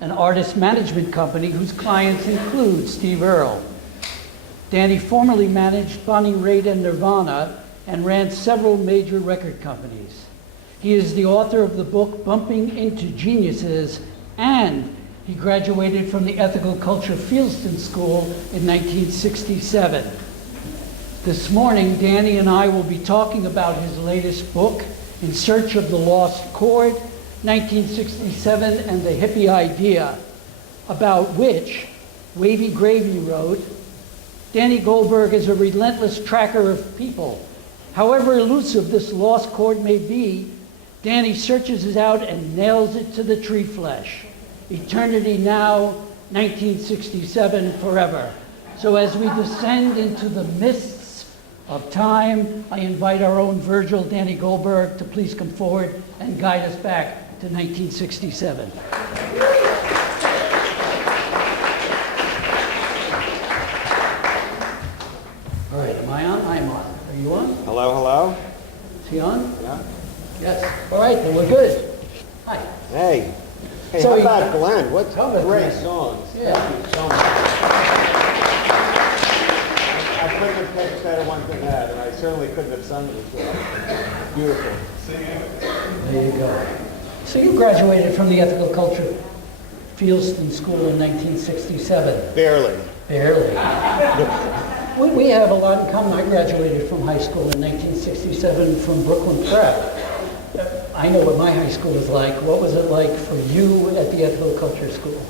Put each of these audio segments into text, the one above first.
an artist management company whose clients include Steve Earle. Danny formerly managed Bonnie Raitt and Nirvana and ran several major record companies. He is the author of the book Bumping into Geniuses, and he graduated from the Ethical Culture Fieldston School in 1967. This morning, Danny and I will be talking about his latest book, In Search of the Lost Chord, 1967 and the Hippie Idea, about which Wavy Gravy wrote, Danny Goldberg is a relentless tracker of people. However elusive this lost chord may be, Danny searches it out and nails it to the tree flesh. Eternity now, 1967 forever. So as we descend into the mists of time, I invite our own Virgil, Danny Goldberg, to please come forward and guide us back to 1967. All right, am I on? I'm on. Are you on? Hello, hello? Is he on? Yeah. Yes. All right, then we're good. Hi. Hey. Hey, So how about Glenn? What How about great Glenn? songs. Yeah. Thank you so much. I couldn't have picked better ones than that, and I certainly couldn't have sung them as well. Beautiful. There you go. So you graduated from the Ethical Culture Fieldston School in 1967. Barely. Barely. We have a lot in common. I graduated from high school in 1967 from Brooklyn Prep. I know what my high school was like. What was it like for you at the Ethical Culture School?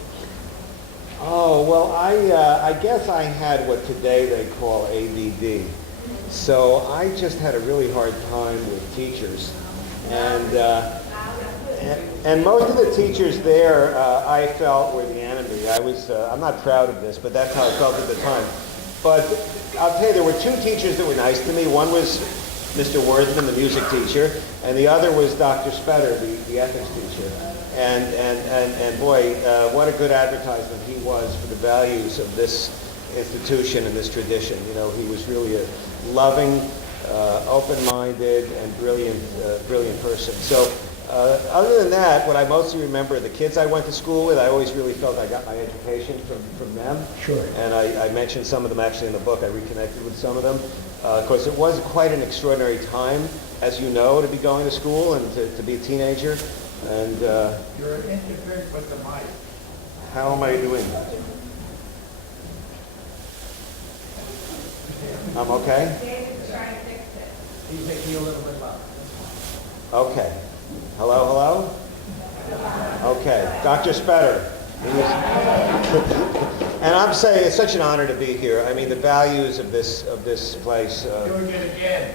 Oh, well, I guess I had what today they call ADD. So I just had a really hard time with teachers. And most of the teachers there, I felt were the enemy. I'm not proud of this, but that's how I felt at the time. But I'll tell you, there were two teachers that were nice to me. One was Mr. Worthman, the music teacher, and the other was Dr. Spetter, the ethics teacher. And boy, what a good advertisement he was for the values of this institution and this tradition. You know, he was really a loving, open-minded, and brilliant person. So other than that, what I mostly remember are the kids I went to school with. I always really felt I got my education from them. Sure. And I mentioned some of them actually in the book. I reconnected with some of them. Of course, it was quite an extraordinary time, as you know, to be going to school and to be a teenager. And You're interfering with the mic. how am I doing? I'm okay? David's trying to fix it. He's making you a little bit loud. Okay. Hello, hello? Okay. Dr. Spetter. And I'm saying it's such an honor to be here. I mean, the values of this place. Doing it again.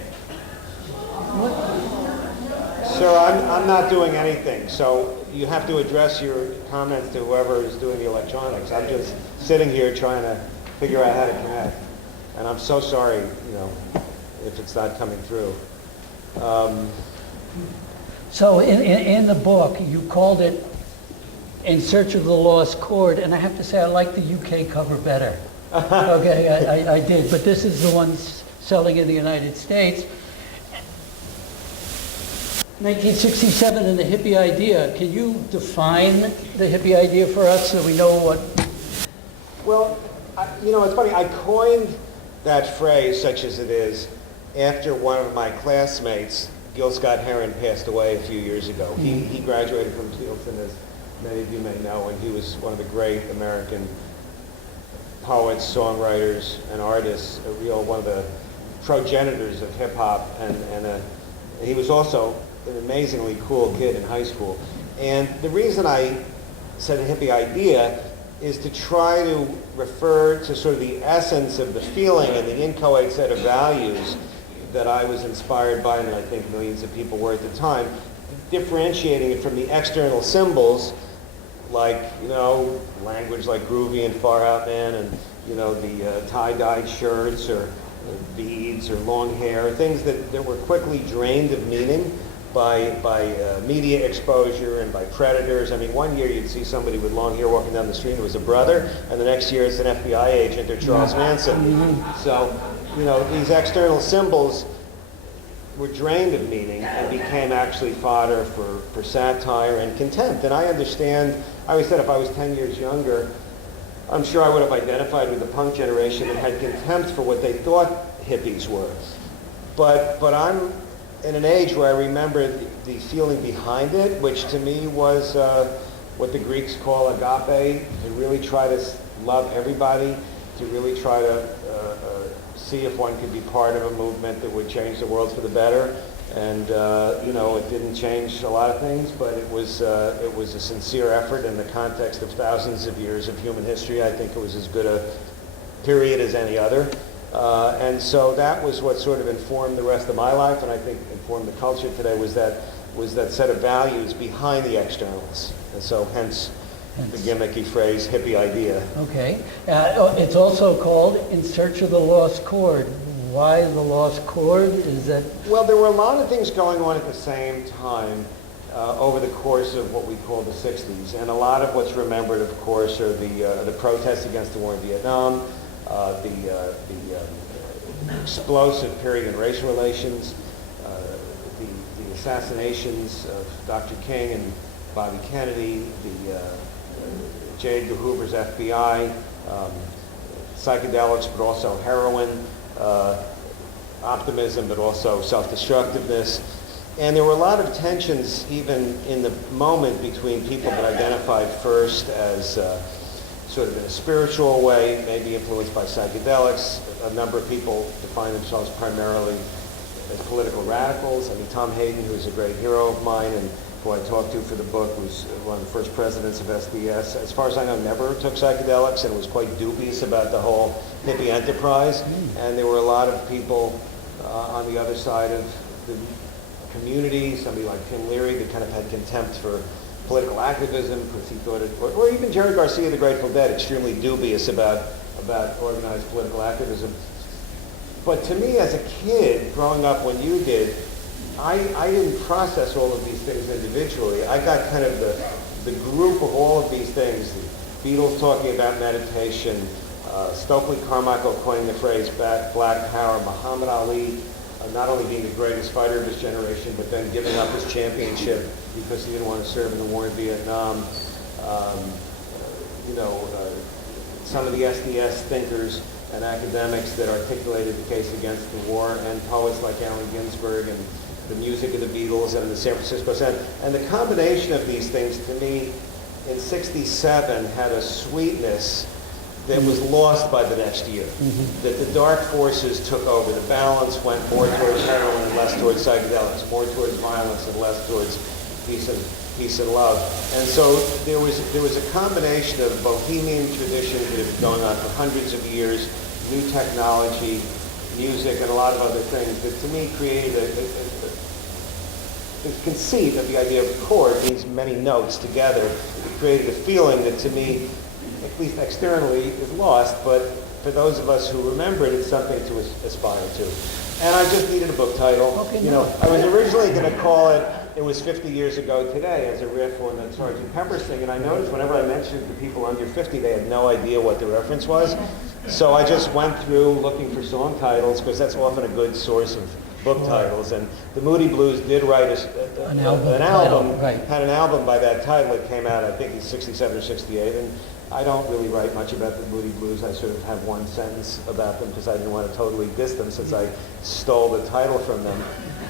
Sir, I'm not doing anything, so you have to address your comments to whoever is doing the electronics. I'm just sitting here trying to figure out how to connect. And I'm so sorry, if it's not coming through. So in the book, you called it In Search of the Lost Chord, and I have to say I like the UK cover better. Okay, I did, but this is the one selling in the United States. 1967 and the Hippie Idea. Can you define the Hippie Idea for us so we know what... Well, it's funny. I coined that phrase, such as it is, after one of my classmates, Gil Scott Heron, passed away a few years ago. He graduated from Fieldston, as many of you may know, and he was one of the great American poets, songwriters, and artists, one of the progenitors of hip-hop, and he was also an amazingly cool kid in high school. And the reason I said a hippie idea is to try to refer to sort of the essence of the feeling and the inchoate set of values that I was inspired by, and I think millions of people were at the time, differentiating it from the external symbols like, language like groovy and far out man, and, the tie-dyed shirts or beads or long hair, things that were quickly drained of meaning by media exposure and by predators. I mean, one year you'd see somebody with long hair walking down the street, it was a brother, and the next year it's an FBI agent or Charles Manson. So, these external symbols were drained of meaning and became actually fodder for satire and contempt. And I understand, I always said if I was 10 years younger, I'm sure I would have identified with the punk generation and had contempt for what they thought hippies were. But I'm in an age where I remember the feeling behind it, which to me was what the Greeks call agape, to really try to love everybody, to really try to see if one could be part of a movement that would change the world for the better. And it didn't change a lot of things, but it was a sincere effort in the context of thousands of years of human history. I think it was as good a period as any other. And so that was what sort of informed the rest of my life, and I think informed the culture today, was that set of values behind the externals. And so hence the gimmicky phrase, hippie idea. Okay. It's also called In Search of the Lost Chord. Why the lost chord? Is that... Well, there were a lot of things going on at the same time over the course of what we call the 60s. And a lot of what's remembered, of course, are the protests against the war in Vietnam, the explosive period in race relations, the assassinations of Dr. King and Bobby Kennedy, the J. Edgar Hoover's FBI, psychedelics, but also heroin, optimism, but also self-destructiveness. And there were a lot of tensions even in the moment between people that identified first as sort of in a spiritual way, maybe influenced by psychedelics. A number of people define themselves primarily as political radicals. I mean, Tom Hayden, who is a great hero of mine and who I talked to for the book, was one of the first presidents of SDS. As far as I know, never took psychedelics and was quite dubious about the whole hippie enterprise. And there were a lot of people on the other side of the community, somebody like Tim Leary, that kind of had contempt for political activism because he thought it, or even Jerry Garcia, the Grateful Dead, extremely dubious about organized political activism. But to me, as a kid, growing up when you did, I didn't process all of these things individually. I got kind of the group of all of these things, the Beatles talking about meditation, Stokely Carmichael coining the phrase Black Power, Muhammad Ali not only being the greatest fighter of his generation, but then giving up his championship because he didn't want to serve in the war in Vietnam. Some of the SDS thinkers and academics that articulated the case against the war, and poets like Allen Ginsberg, and the music of the Beatles and the San Francisco Zen. And the combination of these things, to me, in '67 had a sweetness that was lost by the next year. That the dark forces took over. The balance went more towards heroin and less towards psychedelics, more towards violence and less towards peace and love. And so there was a combination of bohemian traditions that had been going on for hundreds of years, new technology, music, and a lot of other things that to me created the conceit of the idea of a chord, these many notes together, created a feeling that to me, at least externally, is lost, but for those of us who remember it, it's something to aspire to. And I just needed a book title. Okay, I was originally going to call it Was 50 Years Ago Today, as a riff on the Sgt. Pepper's thing, and I noticed whenever I mentioned it to people under 50, they had no idea what the reference was. So I just went through looking for song titles, because that's often a good source of book titles, and the Moody Blues did write an album, right. Had an album by that title. It came out, I think, in '67 or '68, and I don't really write much about the Moody Blues. I sort of have one sentence about them because I didn't want to totally diss them since I stole the title from them.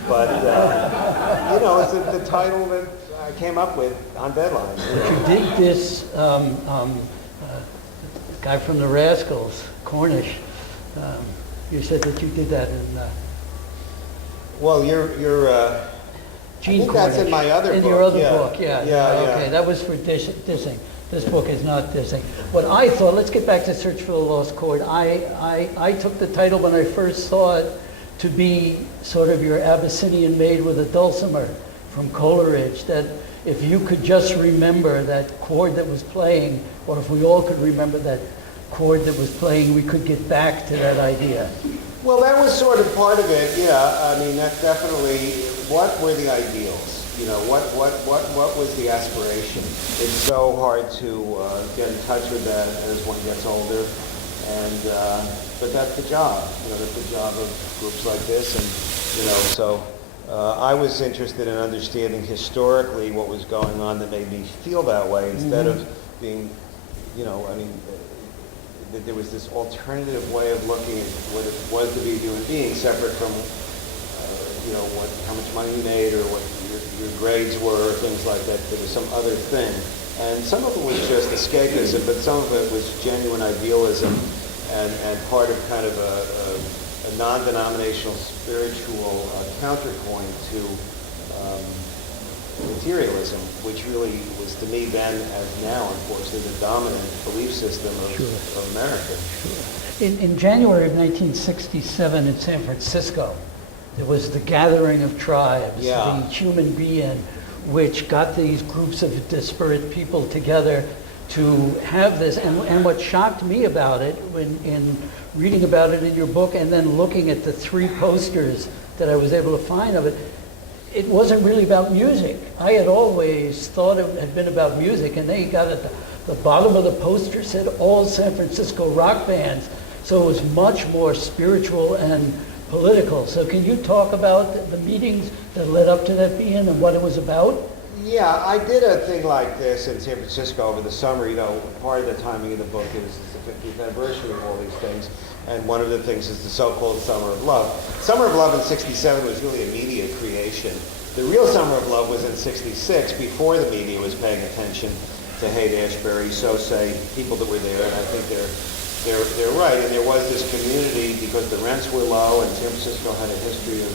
But, it's the title that I came up with on deadline. You did this, guy from the Rascals, Cornish. You said that you did that in... Well, you're Gene I think Cornish. that's in my other book. In your other book, yeah. Yeah. Okay, that was for dissing. This book is not dissing. What I thought, let's get back to Search for the Lost Chord. I took the title when I first saw it to be sort of your Abyssinian maid with a dulcimer from Coleridge, that if you could just remember that chord that was playing, or if we all could remember that chord that was playing, we could get back to that idea. Well, that was sort of part of it, yeah. I mean, that's definitely, what were the ideals? What was the aspiration? It's so hard to get in touch with that as one gets older, and but that's the job. That's the job of groups like this, and so I was interested in understanding historically what was going on that made me feel that way instead of being, that there was this alternative way of looking at what it was to be a human being separate from, how much money you made or what your grades were, or things like that. There was some other thing. And some of it was just escapism, but some of it was genuine idealism and part of kind of a non-denominational spiritual counterpoint to materialism, which really was to me then, as now, unfortunately, the dominant belief system of America. In January of 1967 in San Francisco, there was the Gathering of Tribes, the Human Being, which got these groups of disparate people together to have this. And what shocked me about it, in reading about it in your book and then looking at the 3 posters that I was able to find of it, it wasn't really about music. I had always thought it had been about music, and they got at the bottom of the poster said all San Francisco rock bands. So it was much more spiritual and political. So can you talk about the meetings that led up to that being and what it was about? Yeah, I did a thing like this in San Francisco over the summer. Part of the timing of the book is the 50th anniversary of all these things. And one of the things is the so-called Summer of Love. Summer of Love in '67 was really a media creation. The real Summer of Love was in '66, before the media was paying attention to Haight-Ashbury, so say people that were there, and I think they're right. And there was this community because the rents were low, and San Francisco had a history of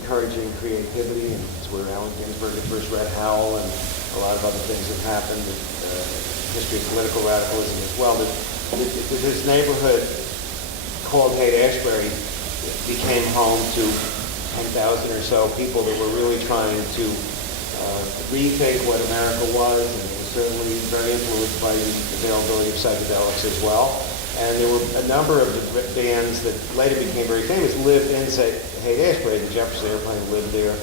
encouraging creativity, and it's where Allen Ginsberg had first read Howell, and a lot of other things have happened. History of political radicalism as well. But this neighborhood called Haight-Ashbury became home to 10,000 or so people that were really trying to rethink what America was, and it was certainly very influenced by the availability of psychedelics as well. And there were a number of bands that later became very famous lived in Haight-Ashbury. The Jefferson Airplane lived there.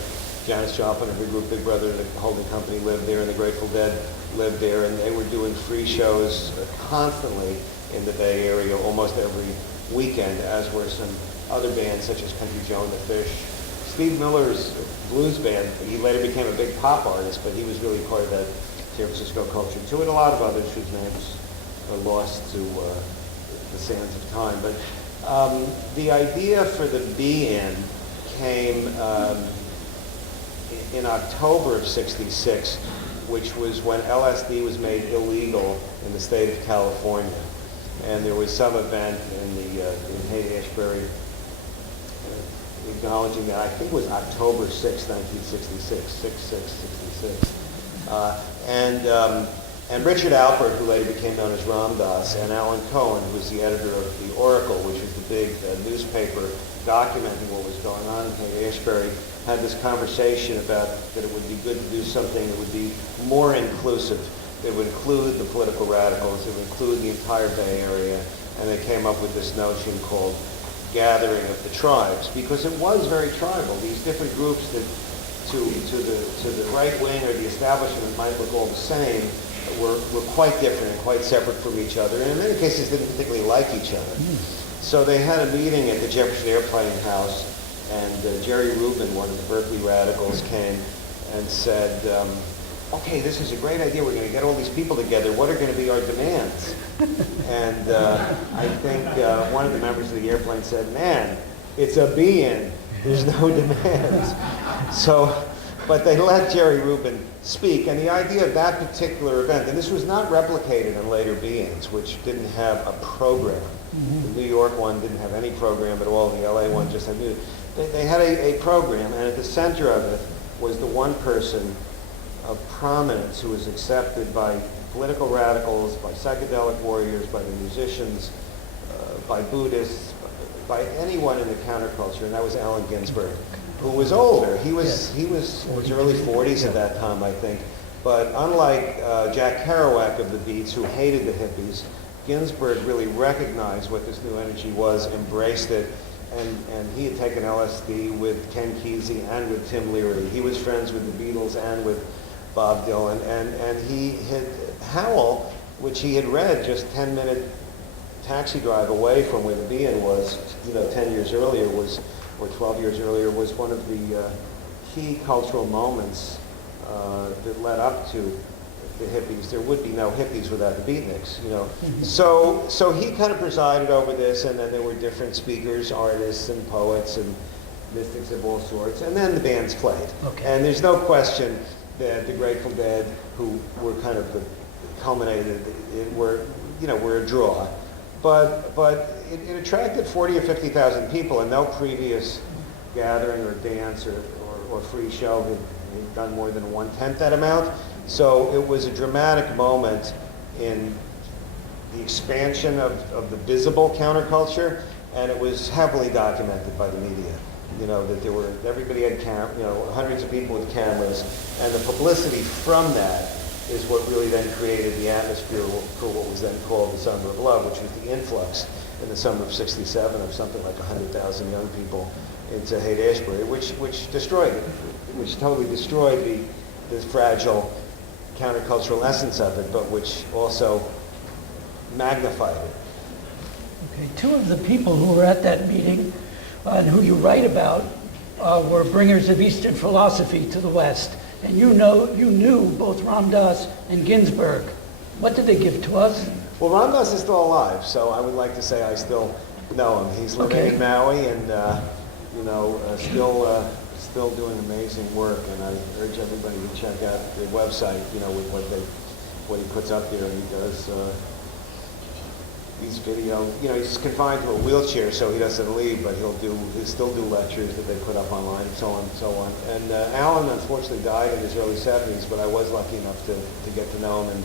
Janis Joplin and her group Big Brother, the holding company, lived there, and the Grateful Dead lived there. And they were doing free shows constantly in the Bay Area almost every weekend, as were some other bands such as Country Joe and the Fish. Steve Miller's blues band, he later became a big pop artist, but he was really part of that San Francisco culture too, and a lot of others whose names are lost to the sands of time. But the idea for the Be-In came in October of '66, which was when LSD was made illegal in the state of California. And there was some event in Haight-Ashbury acknowledging that. I think it was October 6, 1966, 6/6/66. And Richard Alpert, who later became known as Ram Dass, and Alan Cohen, who was the editor of The Oracle, which was the big newspaper documenting what was going on in Haight-Ashbury, had this conversation about that it would be good to do something that would be more inclusive. It would include the political radicals, it would include the entire Bay Area, and they came up with this notion called Gathering of the Tribes, because it was very tribal. These different groups that to the right wing or the establishment might look all the same were quite different and quite separate from each other, and in many cases didn't particularly like each other. So they had a meeting at the Jefferson Airplane House, and Jerry Rubin, one of the Berkeley radicals, came and said, okay, this is a great idea. We're going to get all these people together. What are going to be our demands? And I think one of the members of the airplane said, man, it's a Be-In. There's no demands. So, but they let Jerry Rubin speak. And the idea of that particular event, and this was not replicated in later Be-Ins, which didn't have a program. The New York one didn't have any program at all. The LA one just had music. They had a program, and at the center of it was the one person of prominence who was accepted by political radicals, by psychedelic warriors, by the musicians, by Buddhists, by anyone in the counterculture, and that was Allen Ginsberg, who was older. He was in his early 40s at that time, I think. But unlike Jack Kerouac of the Beats, who hated the hippies, Ginsberg really recognized what this new energy was, embraced it, and he had taken LSD with Ken Kesey and with Tim Leary. He was friends with the Beatles and with Bob Dylan, and he had Howell, which he had read just 10-minute taxi drive away from where the Be-In was, 10 years earlier, was or 12 years earlier, was one of the key cultural moments that led up to the hippies. There would be no hippies without the beatniks, you know. So he kind of presided over this, and then there were different speakers, artists and poets and mystics of all sorts, and then the bands played. Okay. And there's no question that the Grateful Dead, who were kind of the culminated, were a draw. But it attracted 40 or 50,000 people, and no previous gathering or dance or free show had done more than 1/10 that amount. So it was a dramatic moment in the expansion of the visible counterculture, and it was heavily documented by the media. You know, that everybody had hundreds of people with cameras, and the publicity from that is what really then created the atmosphere for what was then called the Summer of Love, which was the influx in the summer of '67 of something like 100,000 young people into Haight-Ashbury, which totally destroyed the fragile countercultural essence of it, but which also magnified it. Okay, two of the people who were at that meeting and who you write about were bringers of Eastern philosophy to the West. And you knew both Ram Dass and Ginsberg. What did they give to us? Well, Ram Dass is still alive, so I would like to say I still know him. He's living in Maui and still doing amazing work. And I urge everybody to check out the website, with what he puts up there. He does these video. He's confined to a wheelchair, so he doesn't leave, but he'll still do lectures that they put up online, and so on and so on. And Alan unfortunately died in his early 70s, but I was lucky enough to get to know him and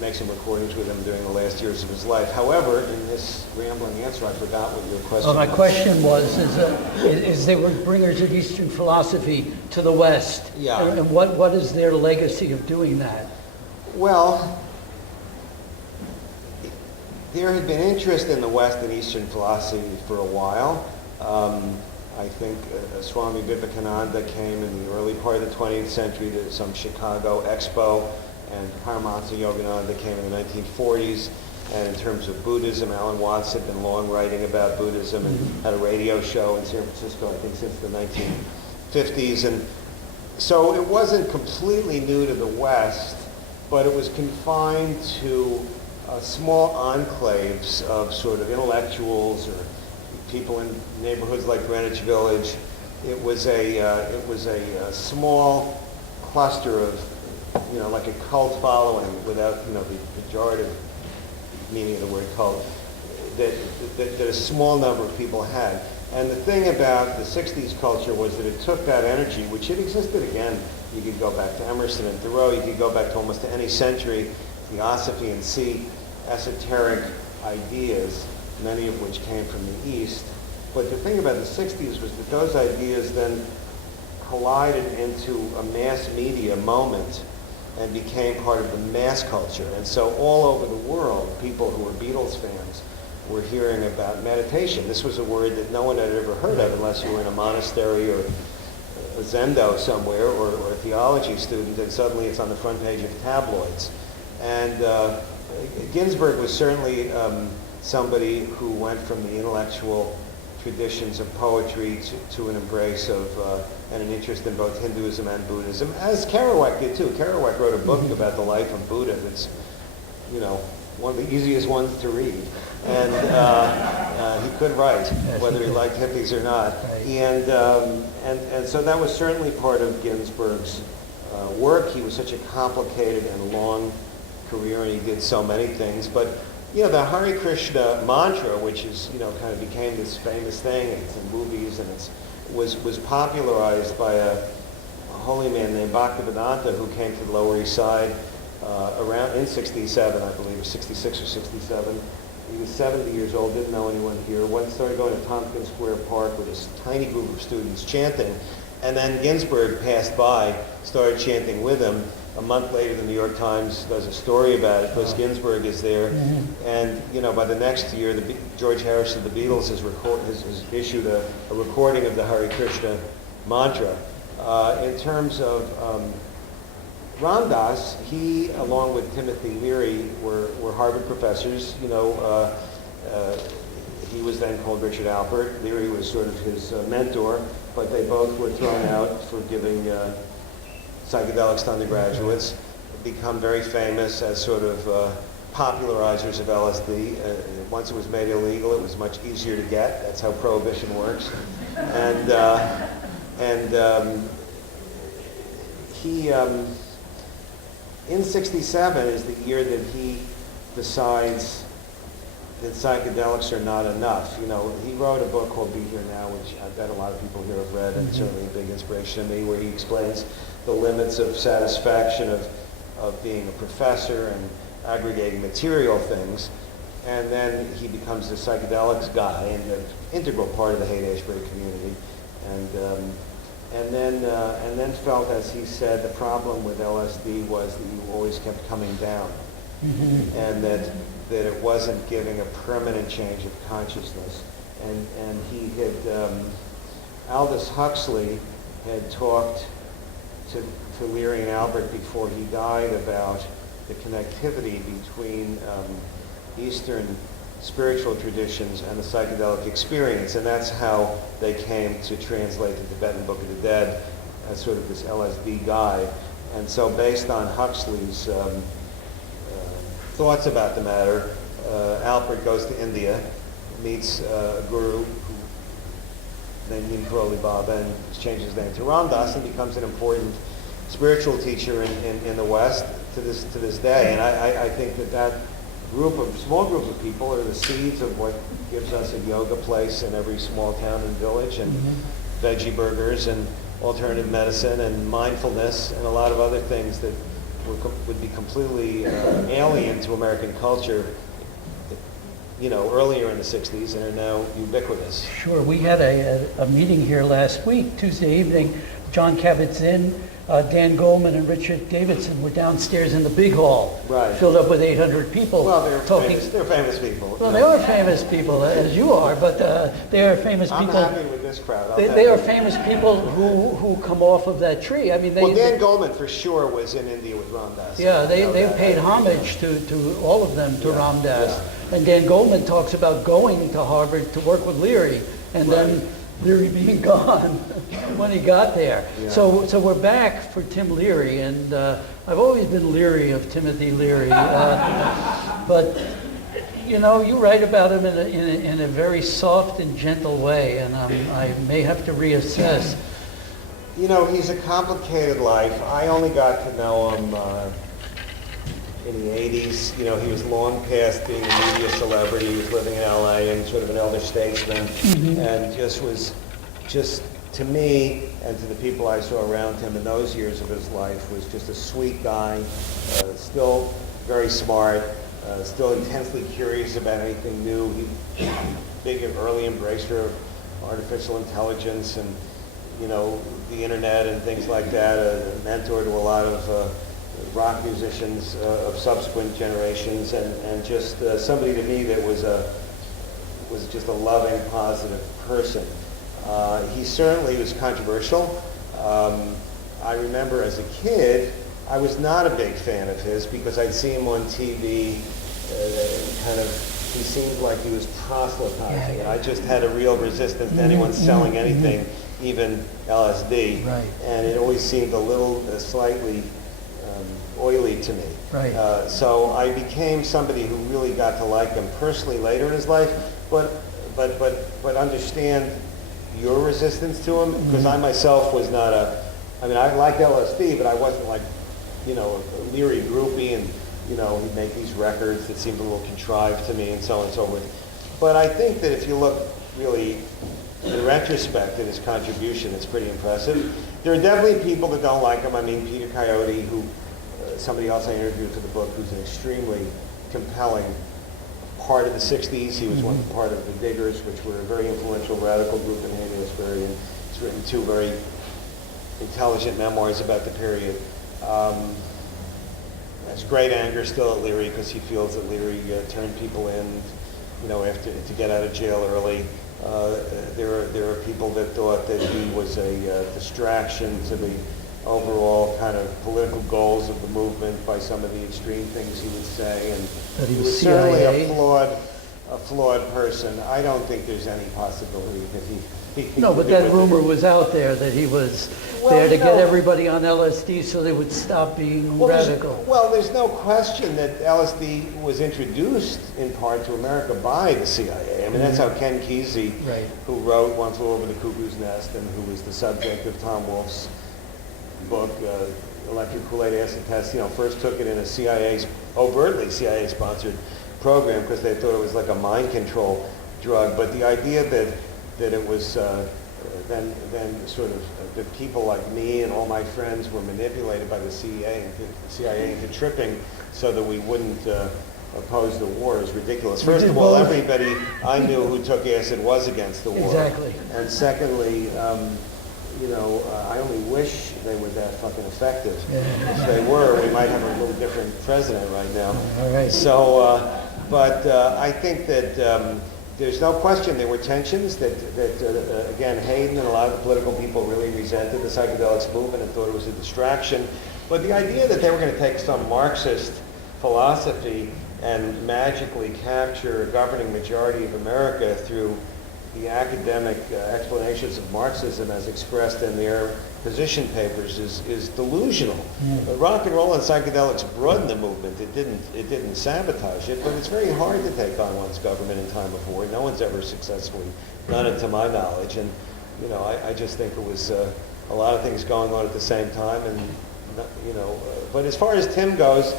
make some recordings with him during the last years of his life. However, in this rambling answer, I forgot what your question was. My question was, is they were bringers of Eastern philosophy to the West. Yeah. And what is their legacy of doing that? Well, there had been interest in the West and Eastern philosophy for a while. I think Swami Vivekananda came in the early part of the 20th century to some Chicago expo, and Paramahansa Yogananda came in the 1940s. And in terms of Buddhism, Alan Watts had been long writing about Buddhism and had a radio show in San Francisco, I think, since the 1950s. And so it wasn't completely new to the West, but it was confined to small enclaves of sort of intellectuals or people in neighborhoods like Greenwich Village. It was a small cluster of, like a cult following, without the pejorative meaning of the word cult, that a small number of people had. And the thing about the 60s culture was that it took that energy, which had existed again. You could go back to Emerson and Thoreau, you could go back to almost any century, Theosophy, and see esoteric ideas, many of which came from the East. But the thing about the 60s was that those ideas then collided into a mass media moment and became part of the mass culture. And so all over the world, people who were Beatles fans were hearing about meditation. This was a word that no one had ever heard of unless you were in a monastery or a zendo somewhere, or a theology student, and suddenly it's on the front page of tabloids. And Ginsberg was certainly somebody who went from the intellectual traditions of poetry to an embrace of and an interest in both Hinduism and Buddhism, as Kerouac did too. Kerouac wrote a book about the life of Buddha that's, one of the easiest ones to read. And he could write, whether he liked hippies or not. And so that was certainly part of Ginsberg's work. He was such a complicated and long career, and he did so many things. But the Hare Krishna mantra, which is kind of became this famous thing, and it's in movies, and was popularized by a holy man named Bhaktivedanta, who came to the Lower East Side around in '67, I believe, 66 or 67. He was 70 years old, didn't know anyone here. Once started going to Tompkins Square Park with this tiny group of students chanting, and then Ginsberg passed by, started chanting with him. A month later, the New York Times does a story about it because Ginsberg is there. And by the next year, George Harrison of the Beatles has issued a recording of the Hare Krishna mantra. In terms of Ram Dass, he, along with Timothy Leary, were Harvard professors. he was then called Richard Alpert. Leary was sort of his mentor, but they both were thrown out for giving psychedelics to undergraduates, become very famous as sort of popularizers of LSD. Once it was made illegal, it was much easier to get. That's how prohibition works. He, in '67 is the year that he decides that psychedelics are not enough. You know, he wrote a book called Be Here Now, which I bet a lot of people here have read, and certainly a big inspiration to me, where he explains the limits of satisfaction of being a professor and aggregating material things. And then he becomes the psychedelics guy and an integral part of the Haight-Ashbury community. And then felt, as he said, the problem with LSD was that you always kept coming down, and that it wasn't giving a permanent change of consciousness. And he had, Aldous Huxley had talked to Leary and Albert before he died about the connectivity between Eastern spiritual traditions and the psychedelic experience, and that's how they came to translate the Tibetan Book of the Dead as sort of this LSD guide. And so based on Huxley's thoughts about the matter, Alpert goes to India, meets a guru named Nimproli Baba, and changes his name to Ram Dass, and becomes an important spiritual teacher in the West to this day. And I think that small group of people are the seeds of what gives us a yoga place in every small town and village, and veggie burgers and alternative medicine and mindfulness and a lot of other things that would be completely alien to American culture, you know, earlier in the 60s, and are now ubiquitous. Sure. We had a meeting here last week, Tuesday evening. John Kabat-Zinn, Dan Goldman, and Richard Davidson were downstairs in the big hall, Right. filled up with 800 people. Well, they're talking. famous people. Well, they are famous people, as you are, but they are famous I'm people. happy with this crowd. They are famous people who come off of that tree. I mean, Well, Dan Goldman for sure was in India with Ram Dass. yeah, they that. paid homage to all of them, to Yeah, Ram Dass. yeah. And Dan Goldman talks about going to Harvard to work with Leary, and then Leary being gone when he got there. Yeah. So we're back for Tim Leary, and I've always been leery of Timothy Leary. But, you know, you write about him in a very soft and gentle way, and I may have to reassess. You know, he's a complicated life. I only got to know him in the 80s. You know, he was long past being a media celebrity. He was living in LA and sort of an elder statesman, and just to me and to the people I saw around him in those years of his life was just a sweet guy, still very smart, still intensely curious about anything new. He big and early embracer of artificial intelligence and, you know, the internet and things like that, a mentor to a lot of rock musicians of subsequent generations, and just somebody to me that was just a loving, positive person. He certainly was controversial. I remember as a kid, I was not a big fan of his because I'd see him on TV, he seemed like he was proselytizing. Yeah. I just had a real resistance to anyone selling anything, even LSD. Right. And it always seemed a little slightly oily to me. Right. So I became somebody who really got to like him personally later in his life, but understand your resistance to him, because I myself was not I liked LSD, but I wasn't like, you know, a Leary groupie, and, you know, he'd make these records that seemed a little contrived to me and so on and so forth. But I think that if you look really in retrospect at his contribution, it's pretty impressive. There are definitely people that don't like him. I mean, Peter Coyote, who somebody else I interviewed for the book, who's an extremely compelling part of the 60s. He was one part of the Diggers, which were a very influential radical group in Haight-Ashbury, and he's written 2 very intelligent memoirs about the period. Has great anger still at Leary because he feels that Leary turned people in, you know, after to get out of jail early. There are people that thought that he was a distraction to the overall kind of political goals of the movement by some of the extreme things he would say, and That he was certainly CIA. a flawed a flawed person. I don't think there's any possibility that he No, but that rumor was out there that he was there to get everybody on LSD so they would stop being radical. There's no question that LSD was introduced in part to America by the CIA. I mean, that's how Ken Kesey, who wrote One Flew Over the Cuckoo's Nest and who was the subject of Tom Wolfe's book, Electric Kool-Aid Acid Test, first took it in a overtly CIA-sponsored program because they thought it was like a mind control drug. But the idea that it was then sort of that people like me and all my friends were manipulated by the CIA into tripping so that we wouldn't oppose the war is ridiculous. First of all, everybody I knew who took acid was against the war. Exactly. And secondly, I only wish they were that fucking effective. If they were, we might have a little different president right now. All right. So, but I think that there's no question there were tensions that again, Hayden and a lot of the political people really resented the psychedelics movement and thought it was a distraction. But the idea that they were going to take some Marxist philosophy and magically capture a governing majority of America through the academic explanations of Marxism as expressed in their position papers is delusional. But rock and roll and psychedelics broadened the movement. It didn't sabotage it, but it's very hard to take on one's government in time of war. No one's ever successfully done it, to my knowledge. And I just think it was a lot of things going on at the same time. And but as far as Tim goes,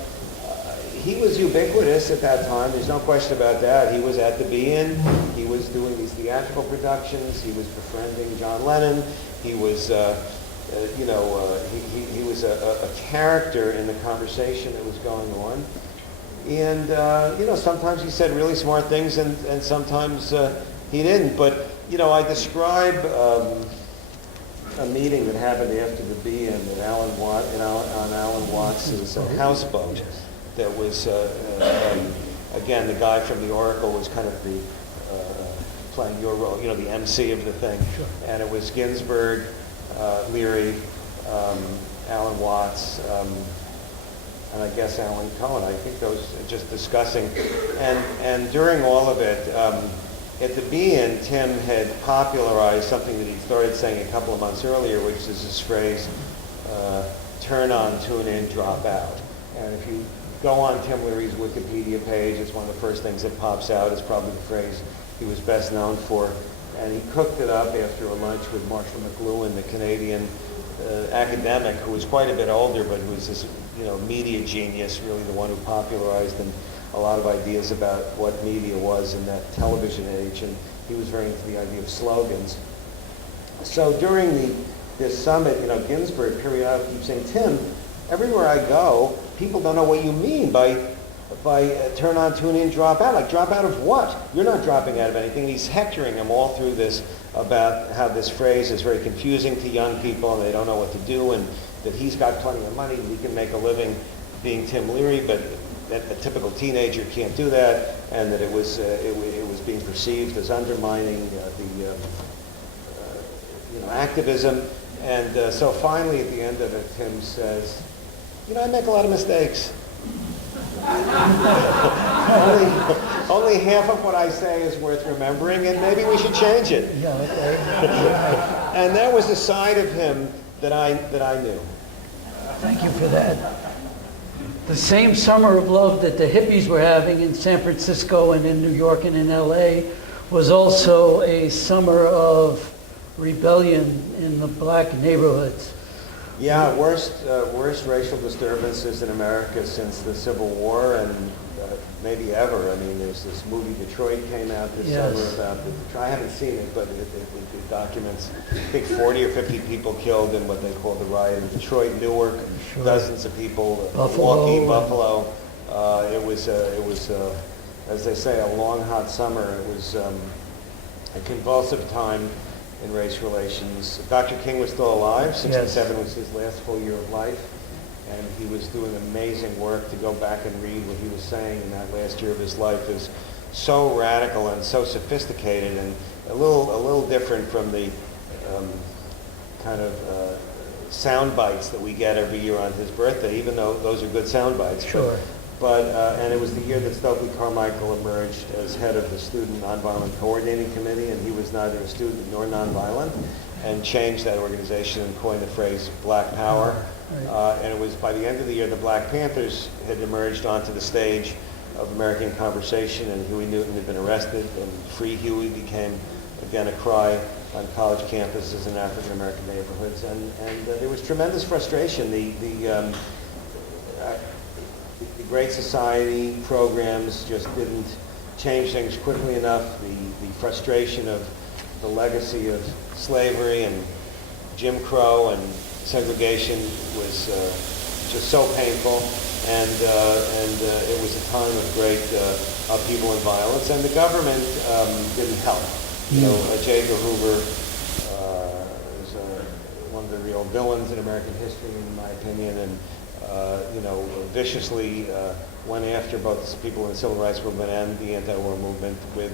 he was ubiquitous at that time. There's no question about that. He was at the Be-In. He was doing these theatrical productions. He was befriending John Lennon. He was, he was a character in the conversation that was going on. And, sometimes he said really smart things and sometimes he didn't. But, I describe a meeting that happened after the Be-In on Alan Watts' houseboat. That was, again, the guy from the Oracle was kind of the playing your role, the MC of the thing. Sure. And it was Ginsberg, Leary, Alan Watts, and I guess Alan Cohen. I think those just discussing. And during all of it, at the Be-In, Tim had popularized something that he started saying a couple of months earlier, which is this phrase, turn on, tune in, drop out. And if you go on Tim Leary's Wikipedia page, it's one of the first things that pops out. It's probably the phrase he was best known for. And he cooked it up after a lunch with Marshall McLuhan, the Canadian academic who was quite a bit older, but who was this media genius, really the one who popularized a lot of ideas about what media was in that television age. And he was very into the idea of slogans. So during this summit, Ginsberg periodically keeps saying, Tim, everywhere I go, people don't know what you mean by turn on, tune in, drop out. Like, drop out of what? You're not dropping out of anything. And he's hectoring them all through this about how this phrase is very confusing to young people and they don't know what to do, and that he's got plenty of money and he can make a living being Tim Leary, but a typical teenager can't do that, and that it was being perceived as undermining activism. And so finally at the end of it, Tim says, I make a lot of mistakes. only half of what I say is worth remembering, and maybe we should change it. Yeah, okay. And that was a side of him that I knew. Thank you for that. The same summer of love that the hippies were having in San Francisco and in New York and in LA was also a summer of rebellion in the black neighborhoods. Yeah, worst racial disturbances in America since the Civil War and maybe ever. I mean, there's this movie Detroit came out this summer about I haven't seen it, but it documents I think 40 or 50 people killed in what they call the riot in Detroit, Newark, dozens of people, Milwaukee, Buffalo. It was as they say, a long hot summer. It was a convulsive time in race relations. Dr. King was still alive. 67 was his last full year of life, and he was doing amazing work. To go back and read what he was saying in that last year of his life is so radical and so sophisticated, and a little different from the kind of sound bites that we get every year on his birthday, even though those are good sound bites. Sure. And it was the year that Stokely Carmichael emerged as head of the Student Nonviolent Coordinating Committee, and he was neither a student nor nonviolent, and changed that organization and coined the phrase Black Power. And it was by the end of the year the Black Panthers had emerged onto the stage of American conversation, and Huey Newton had been arrested, and Free Huey became again a cry on college campuses in African American neighborhoods, and there was tremendous frustration. The Great Society programs just didn't change things quickly enough. The frustration of the legacy of slavery and Jim Crow and segregation was just so painful, and it was a time of great upheaval and violence, and the government didn't help. You know, J. Edgar Hoover is one of the real villains in American history, in my opinion, and viciously went after both people in the civil rights movement and the anti-war movement with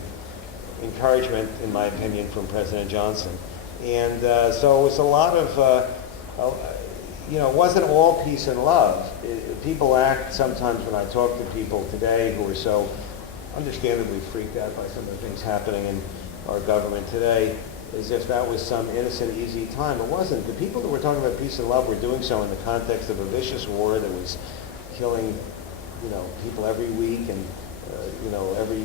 encouragement, in my opinion, from President Johnson. And so it was a lot of, it wasn't all peace and love. People act sometimes when I talk to people today who are so understandably freaked out by some of the things happening in our government today, as if that was some innocent, easy time. It wasn't. The people that were talking about peace and love were doing so in the context of a vicious war that was killing, people every week, and every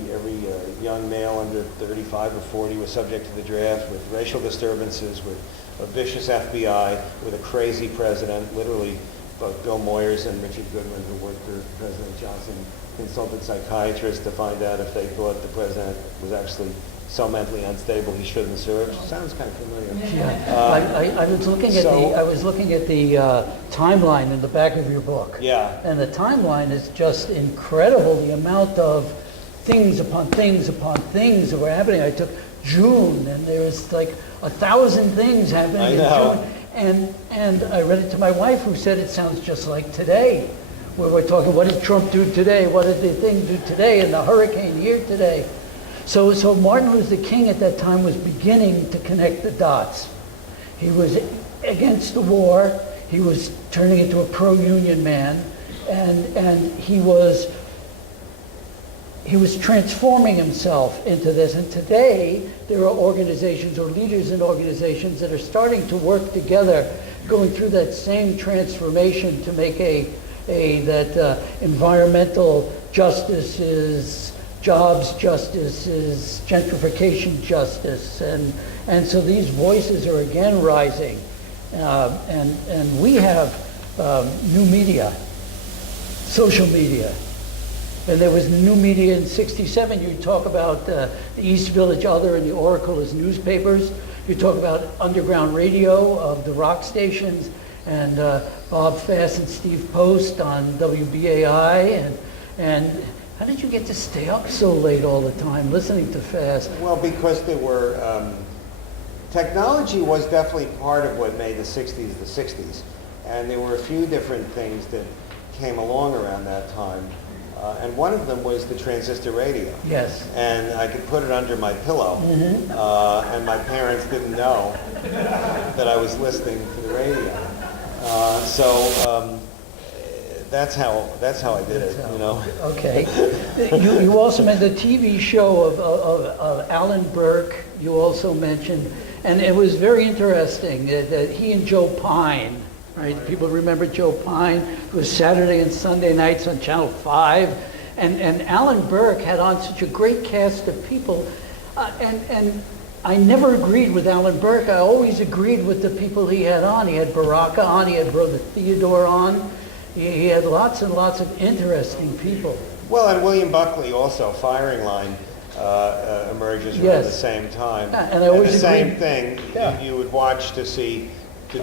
young male under 35 or 40 was subject to the draft, with racial disturbances, with a vicious FBI, with a crazy president. Literally, both Bill Moyers and Richard Goodman, who worked for President Johnson, consulted psychiatrists to find out if they thought the president was actually so mentally unstable he shouldn't serve. Sounds kind of familiar. Yeah, I was looking at the timeline in the back of your book. Yeah. And the timeline is just incredible. The amount of things upon things upon things that were happening. I took June, and there was like 1,000 things happening in June. And I read it to my wife, who said it sounds just like today, where we're talking, what did Trump do today? What did the thing do today? And the hurricane here today. So Martin Luther King at that time was beginning to connect the dots. He was against the war. He was turning into a pro-union man, and he was transforming himself into this. And today there are organizations or leaders in organizations that are starting to work together, going through that same transformation to make that environmental justice is jobs justice, is gentrification justice, and so these voices are again rising, and we have new media, social media, and there was new media in '67. You talk about the East Village Other and the Oracle as newspapers. You talk about underground radio of the rock stations, and Bob Fass and Steve Post on WBAI, and how did you get to stay up so late all the time listening to Fass? Well, because there were, technology was definitely part of what made the 60s the 60s. And there were a few different things that came along around that time. And one of them was the transistor radio. Yes. And I could put it under my pillow. Mm-hmm. And my parents didn't know that I was listening to the radio. That's how I did it, Okay. You also mentioned the TV show of Alan Burke. You also mentioned, and it was very interesting that he and Joe Pine, right? People remember Joe Pine. It was Saturday and Sunday nights on Channel 5, and Alan Burke had on such a great cast of people, and I never agreed with Alan Burke. I always agreed with the people he had on. He had Baraka on. He had Brother Theodore on. He had lots and lots of interesting people. Well, and William Buckley also, Firing Line, emerges around the same time. Yeah, and I always the same agreed. thing, Yeah. you would watch to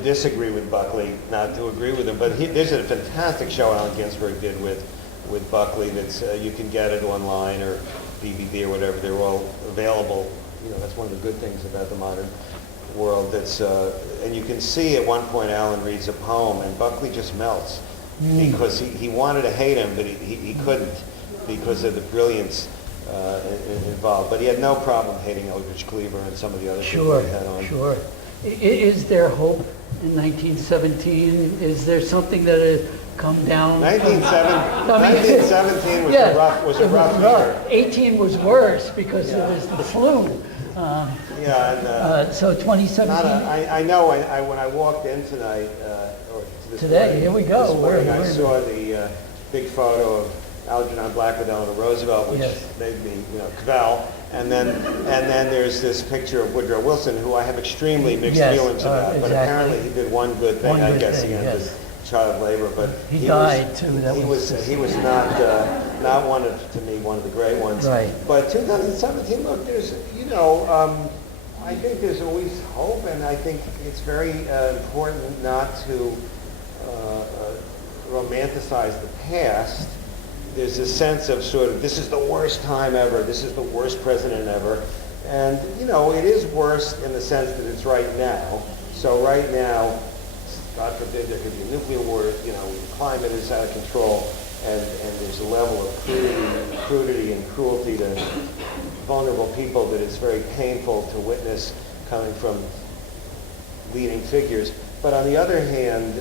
disagree with Buckley, not to agree with him. But there's a fantastic show Allen Ginsberg did with Buckley that's, you can get it online or DVD or whatever. They're all available. That's one of the good things about the modern world. And you can see at one point Allen reads a poem and Buckley just melts. Because he wanted to hate him, but he couldn't because of the brilliance involved. But he had no problem hating Eldridge Cleaver and some of the other people he had on. Sure. Is there hope in 1917? Is there something that come down. 1917 was Yeah, a rough it was year. 18 was worse because it was the flu. Yeah, and So 2017. I know when I walked in tonight, or this Today, morning, here we go. This morning I We're- saw the big photo of Algernon Black with Eleanor Roosevelt, which Yes. made me, cavell. And then there's this picture of Woodrow Wilson, who I have extremely mixed Yes, feelings about. But exactly. apparently he did one good thing. One I good guess thing, he ended yes. child labor, but He was- died, too. That he was was not one of, to me, one of the great ones. Right. But 2017, look, there's I think there's always hope, and I think it's very important not to romanticize the past. There's a sense of sort of, this is the worst time ever, this is the worst president ever. And, it is worse in the sense that it's right now. So right now, God forbid there could be a nuclear war, climate is out of control, and there's a level of crudity and cruelty to vulnerable people that is very painful to witness coming from leading figures. But on the other hand,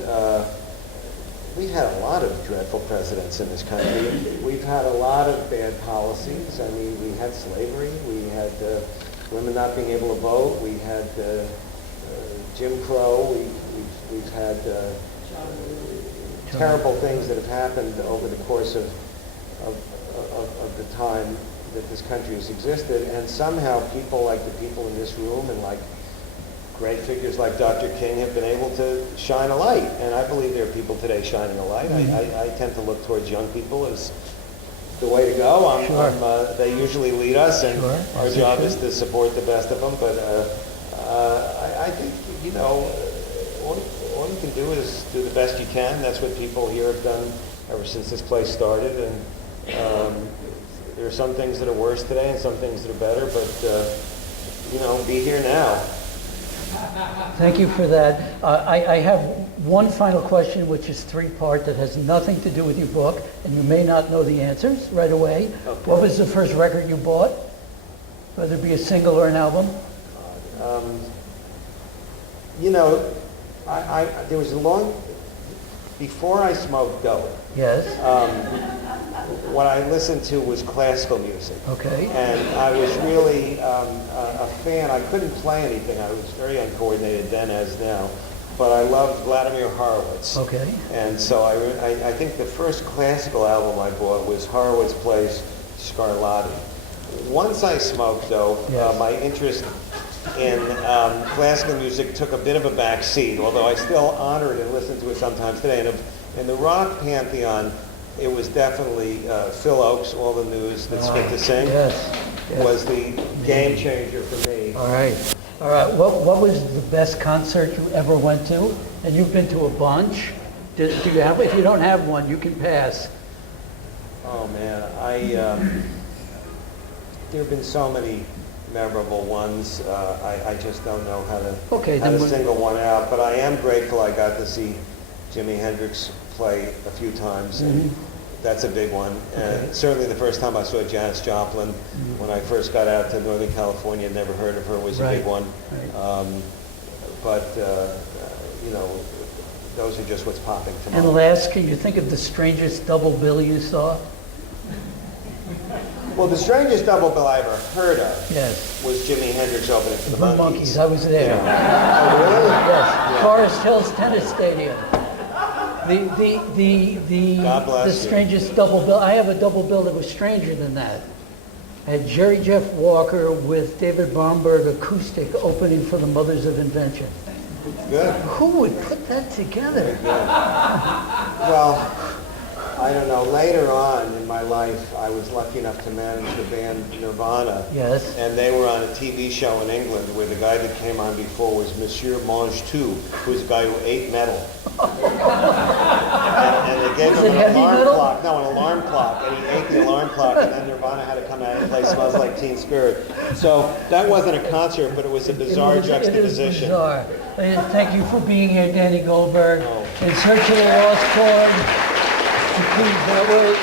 we've had a lot of dreadful presidents in this country. We've had a lot of bad policies. I mean, we had slavery. We had women not being able to vote. We had Jim Crow. We've had terrible things that have happened over the course of the time that this country has existed. And somehow people like the people in this room and like great figures like Dr. King have been able to shine a light. And I believe there are people today shining a light. I tend to look towards young people as the way to go. They usually lead us, and our job is to support the best of them. But I think, all you can do is do the best you can. That's what people here have done ever since this place started. And there are some things that are worse today and some things that are better, but, be here now. Thank you for that. I have one final question, which is three-part, that has nothing to do with your book, and you may not know the answers right away. Okay. What was the first record you bought, whether it be a single or an album? There was a long, before I smoked dope, Yes. what I listened to was classical music. Okay. And I was really a fan. I couldn't play anything. I was very uncoordinated then as now. But I loved Vladimir Horowitz. Okay. And so I think the first classical album I bought was Horowitz plays Scarlatti. Once I smoked, though, Yes. my interest in classical music took a bit of a back seat, although I still honor it and listen to it sometimes today. And in the rock pantheon, it was definitely Phil Oakes, All the News That's Fit to Sing, Yes. was the game changer for me. All right. All right. What was the best concert you ever went to? And you've been to a bunch. Do you have? If you don't have one, you can pass. Oh man, there have been so many memorable ones. I just don't know how to single one out. But I am grateful I got to see Jimi Hendrix play a few times, and that's a big one. And certainly the first time I saw Janis Joplin, when I first got out to Northern California, never heard of her, was a big one. Right. Those are just what's popping to And mind. last, can you think of the strangest double bill you saw? Well, the strangest double bill I ever heard of Yes. was Jimi Hendrix opening for the The Monkees. Monkees. I was there. Oh, really? Yes. Forest Hills Tennis Stadium. God bless The you. strangest double bill. I have a double bill that was stranger than that. I had Jerry Jeff Walker with David Bromberg acoustic opening for the Mothers of Invention. Good. Who would put that together? Well, I don't know. Later on in my life, I was lucky enough to manage the band Nirvana. Yes. And they were on a TV show in England where the guy that came on before was Monsieur Mange Tout, who was a guy who ate metal. and they gave Was him it an heavy alarm metal? clock. No, an alarm clock. And he ate the alarm clock, and then Nirvana had to come out and play Smells Like Teen Spirit. So that wasn't a concert, but it was a bizarre juxtaposition. It is bizarre. Thank you for being here, Danny Goldberg. Oh. In Search of the Lost Chord. Please, that way.